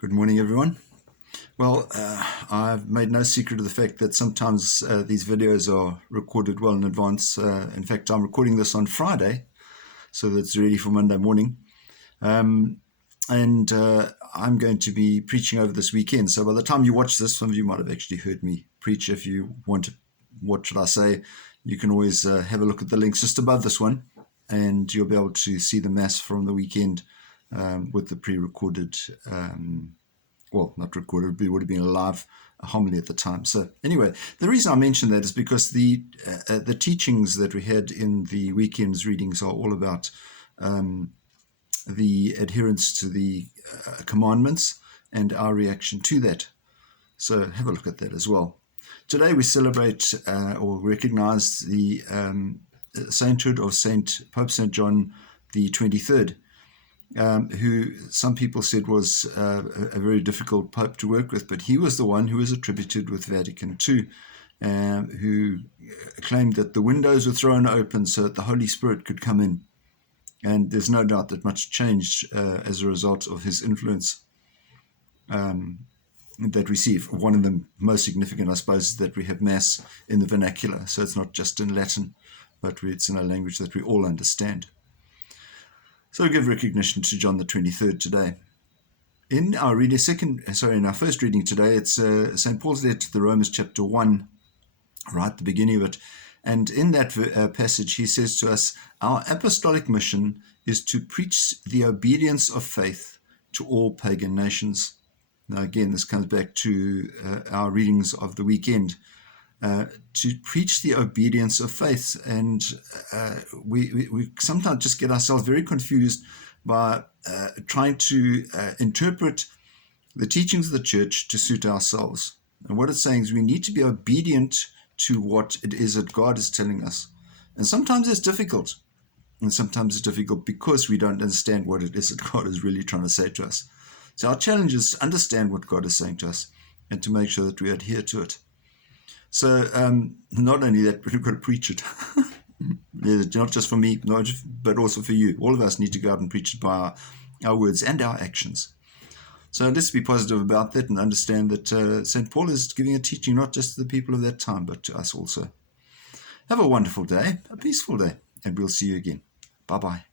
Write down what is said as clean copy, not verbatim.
Good morning, everyone. Well, I've made no secret of the fact that sometimes these videos are recorded well in advance. In fact, I'm recording this on Friday, so that it's ready for Monday morning. And I'm going to be preaching over this weekend. So by the time you watch this, some of you might have actually heard me preach. If you want to, what should I say, you can always have a look at the links just above this one, and you'll be able to see the Mass from the weekend with the pre-recorded, well, not recorded, it would have been a live homily at the time. So anyway, the reason I mention that is because the teachings that we had in the weekend's readings are all about the adherence to the commandments and our reaction to that. So have a look at that as well. Today we celebrate or recognize the sainthood of Pope St. John the 23rd, who some people said was a very difficult pope to work with, but he was the one who was attributed with Vatican II, who claimed that the windows were thrown open so that the Holy Spirit could come in. And there's no doubt that much changed as a result of his influence that we see. One of the most significant, I suppose, is that we have Mass in the vernacular. So it's not just in Latin, but it's in a language that we all understand. So we give recognition to John the 23rd today. In our first reading today, it's St. Paul's letter to the Romans, chapter 1, right at the beginning of it. And in that passage, he says to us, our apostolic mission is to preach the obedience of faith to all pagan nations. Now, again, this comes back to our readings of the weekend, to preach the obedience of faith. And we sometimes just get ourselves very confused by trying to interpret the teachings of the church to suit ourselves. And what it's saying is we need to be obedient to what it is that God is telling us. And sometimes it's difficult. And sometimes it's difficult because we don't understand what it is that God is really trying to say to us. So our challenge is to understand what God is saying to us and to make sure that we adhere to it. So not only that, but we've got to preach it. Not just for me, but also for you. All of us need to go out and preach it by our words and our actions. So let's be positive about that and understand that St. Paul is giving a teaching not just to the people of that time, but to us also. Have a wonderful day, a peaceful day, and we'll see you again. Bye-bye.